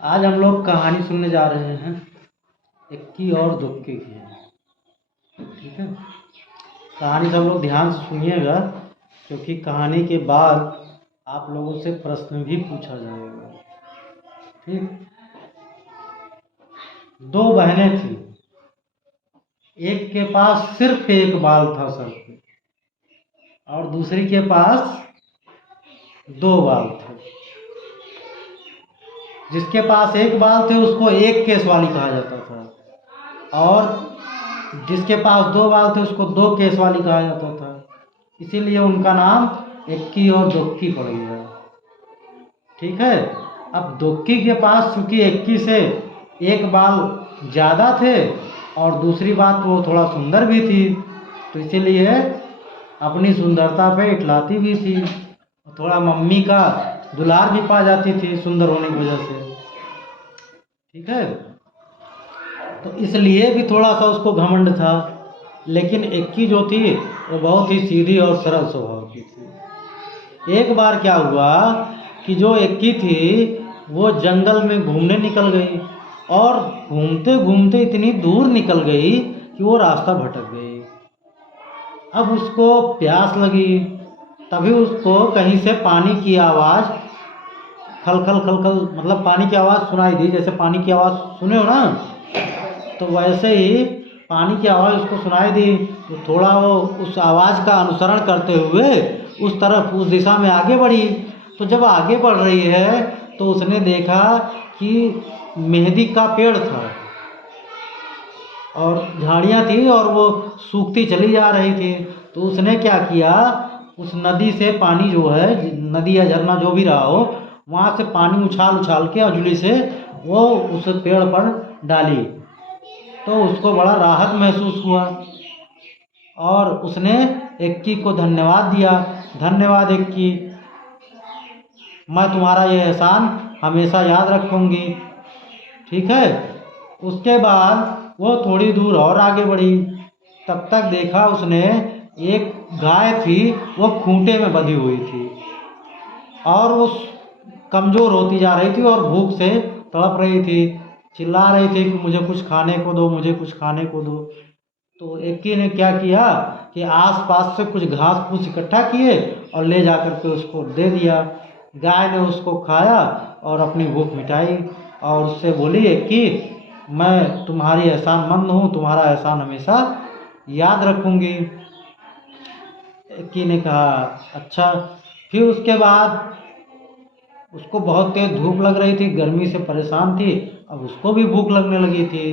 आज हम लोग कहानी सुनने जा रहे हैं इक्की और दुक्की की। ठीक है, कहानी सब लोग ध्यान से सुनिएगा क्योंकि कहानी के बाद आप लोगों से प्रश्न भी पूछा जाएगा। ठीक, दो बहनें थी, एक के पास सिर्फ एक बाल था सर पे और दूसरी के पास दो बाल थे। जिसके पास एक बाल थे उसको एक केस वाली कहा जाता था और जिसके पास दो बाल थे उसको दो केस वाली कहा जाता था। इसीलिए उनका नाम इक्की और दुक्की पड़ गया। ठीक है, अब दुक्की के पास चूंकि इक्की से एक बाल ज़्यादा थे और दूसरी बात वो थोड़ा सुंदर भी थी, तो इसीलिए अपनी सुंदरता पे इटलाती भी थी, थोड़ा मम्मी का दुलार भी पा जाती थी सुंदर होने की वजह से। ठीक है, तो इसलिए भी थोड़ा सा उसको घमंड था। लेकिन इक्की जो थी वो बहुत ही सीधी और सरल स्वभाव की थी। एक बार क्या हुआ कि जो इक्की थी वो जंगल में घूमने निकल गई और घूमते घूमते इतनी दूर निकल गई कि वो रास्ता भटक गई। अब उसको प्यास लगी, तभी उसको कहीं से पानी की आवाज़ खल खल खल खल मतलब पानी की आवाज़ सुनाई दी। जैसे पानी की आवाज़ सुने हो ना, तो वैसे ही पानी की आवाज़ उसको सुनाई दी। तो थोड़ा वो उस आवाज़ का अनुसरण करते हुए उस तरफ उस दिशा में आगे बढ़ी। तो जब आगे बढ़ रही है तो उसने देखा कि मेहंदी का पेड़ था और झाड़ियाँ थी और वो सूखती चली जा रही थी। तो उसने क्या किया, उस नदी से पानी जो है, नदी या झरना जो भी रहा हो, वहाँ से पानी उछाल उछाल के अंजुली से वो उस पेड़ पर डाली। तो उसको बड़ा राहत महसूस हुआ और उसने इक्की को धन्यवाद दिया। धन्यवाद इक्की, मैं तुम्हारा ये एहसान हमेशा याद रखूँगी। ठीक है, उसके बाद वो थोड़ी दूर और आगे बढ़ी। तब तक देखा उसने एक गाय थी, वो खूंटे में बंधी हुई थी और वो कमज़ोर होती जा रही थी और भूख से तड़प रही थी, चिल्ला रही थी कि मुझे कुछ खाने को दो, मुझे कुछ खाने को दो। तो इक्की ने क्या किया कि आसपास से कुछ घास फूस इकट्ठा किए और ले जा कर के उसको दे दिया। गाय ने उसको खाया और अपनी भूख मिटाई और उससे बोली इक्की, मैं तुम्हारी एहसानमंद हूँ, तुम्हारा एहसान हमेशा याद रखूँगी। इक्की ने कहा अच्छा। फिर उसके बाद उसको बहुत तेज धूप लग रही थी, गर्मी से परेशान थी, अब उसको भी भूख लगने लगी थी।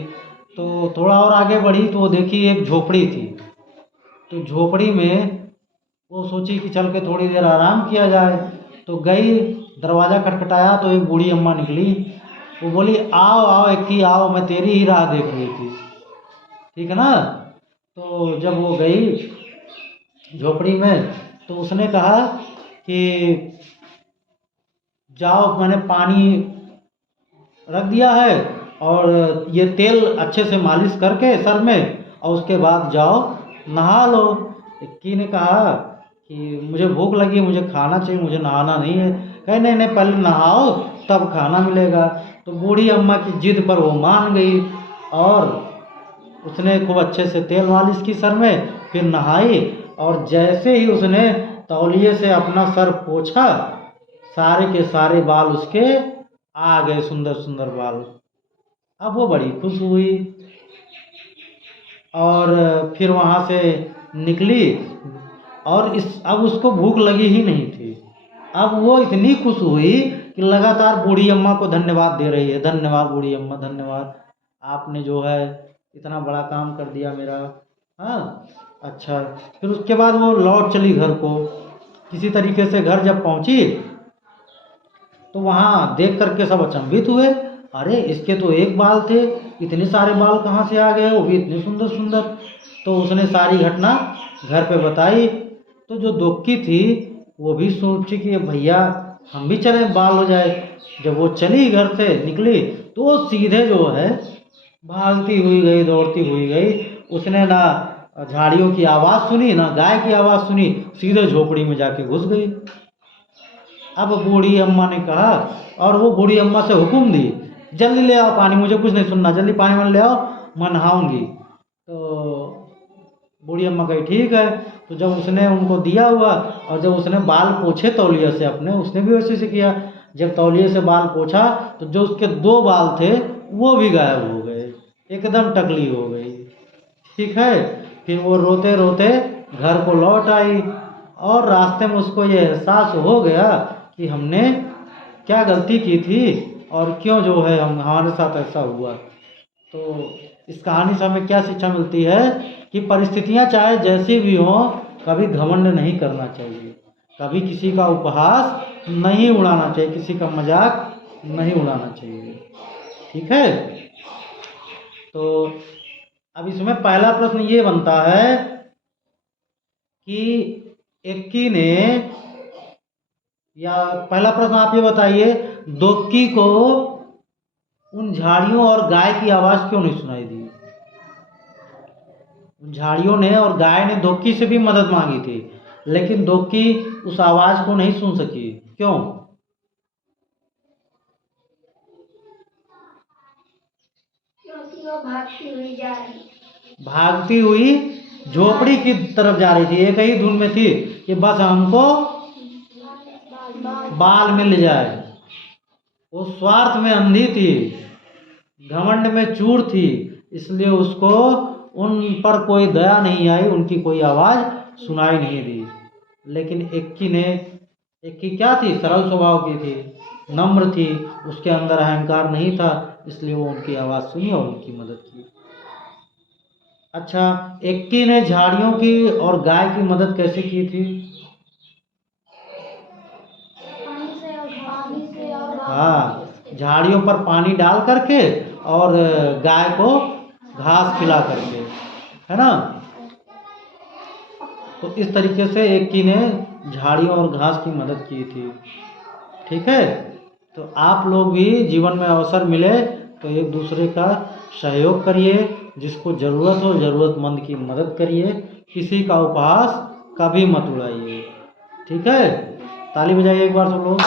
तो थोड़ा और आगे बढ़ी तो वो देखी एक झोपड़ी थी। तो झोपड़ी में वो सोची कि चल के थोड़ी देर आराम किया जाए। तो गई, दरवाज़ा खटखटाया तो एक बूढ़ी अम्मा निकली। वो बोली आओ आओ इक्की आओ, मैं तेरी ही राह देख रही थी। ठीक है ना। तो जब वो गई झोपड़ी में तो उसने कहा कि जाओ, मैंने पानी रख दिया है और ये तेल अच्छे से मालिश करके सर में और उसके बाद जाओ नहा लो। इक्की ने कहा कि मुझे भूख लगी, मुझे खाना चाहिए, मुझे नहाना नहीं है। कहे नहीं नहीं, पहले नहाओ तब खाना मिलेगा। तो बूढ़ी अम्मा की जिद पर वो मान गई और उसने खूब अच्छे से तेल मालिश की सर में, फिर नहाई और जैसे ही उसने तौलिए से अपना सर पोंछा, सारे के सारे बाल उसके आ गए, सुंदर सुंदर बाल। अब वो बड़ी खुश हुई और फिर वहाँ से निकली और अब उसको भूख लगी ही नहीं थी। अब वो इतनी खुश हुई कि लगातार बूढ़ी अम्मा को धन्यवाद दे रही है, धन्यवाद बूढ़ी अम्मा धन्यवाद, आपने जो है इतना बड़ा काम कर दिया मेरा। हाँ अच्छा। फिर उसके बाद वो लौट चली घर को। किसी तरीके से घर जब पहुंची तो वहाँ देख करके सब अचंभित हुए, अरे इसके तो एक बाल थे, इतने सारे बाल कहाँ से आ गए, वो भी इतने सुंदर सुंदर। तो उसने सारी घटना घर पे बताई। तो जो दुक्की थी वो भी सोची कि भैया हम भी चलें, बाल हो जाए। जब वो चली घर से निकली तो वो सीधे जो है भागती हुई गई, दौड़ती हुई गई। उसने ना झाड़ियों की आवाज़ सुनी ना गाय की आवाज़ सुनी, सीधे झोपड़ी में जाके घुस गई। अब बूढ़ी अम्मा ने कहा और वो बूढ़ी अम्मा से हुक्म दी जल्दी ले आओ पानी, मुझे कुछ नहीं सुनना, जल्दी पानी वाला ले आओ, मैं नहाऊंगी। तो बूढ़ी अम्मा कही ठीक है। तो जब उसने उनको दिया हुआ और जब उसने बाल पोछे तौलिया से अपने, उसने भी वैसे से किया। जब तौलिए से बाल पोछा तो जो उसके 2 बाल थे वो भी गायब हो गए, एकदम टकली हो गई। ठीक है। फिर वो रोते रोते घर को लौट आई और रास्ते में उसको ये एहसास हो गया कि हमने क्या गलती की थी और क्यों जो है हमारे साथ ऐसा हुआ। तो इस कहानी से हमें क्या शिक्षा मिलती है कि परिस्थितियां चाहे जैसी भी हों, कभी घमंड नहीं करना चाहिए, कभी किसी का उपहास नहीं उड़ाना चाहिए, किसी का मजाक नहीं उड़ाना चाहिए। ठीक है। तो अब इसमें पहला प्रश्न ये बनता है कि एक्की ने, या पहला प्रश्न आप ये बताइए, दोक्की को उन झाड़ियों और गाय की आवाज़ क्यों नहीं सुनाई दी? झाड़ियों ने और गाय ने दोक्की से भी मदद मांगी थी, लेकिन दोक्की उस आवाज़ को नहीं सुन सकी, क्यों? क्योंकि वो भागती हुई जा रही, भागती हुई झोपड़ी की तरफ जा रही थी, एक ही धुन में थी कि बस हमको बाल मिल जाए। वो स्वार्थ में अंधी थी, घमंड में चूर थी, इसलिए उसको उन पर कोई दया नहीं आई, उनकी कोई आवाज़ सुनाई नहीं दी। लेकिन एक्की क्या थी? सरल स्वभाव की थी, नम्र थी, उसके अंदर अहंकार नहीं था, इसलिए वो उनकी आवाज़ सुनी और उनकी मदद की। अच्छा, एक्की ने झाड़ियों की और गाय की मदद कैसे की थी? पानी से और हाँ, झाड़ियों पर पानी डाल करके और गाय को घास खिला करके, है ना। तो इस तरीके से एक्की ने झाड़ियों और घास की मदद की थी। ठीक है। तो आप लोग भी जीवन में अवसर मिले तो एक दूसरे का सहयोग करिए, जिसको ज़रूरत हो ज़रूरतमंद की मदद करिए, किसी का उपहास कभी मत उड़ाइए। ठीक है। ताली बजाइए एक बार सब लोग।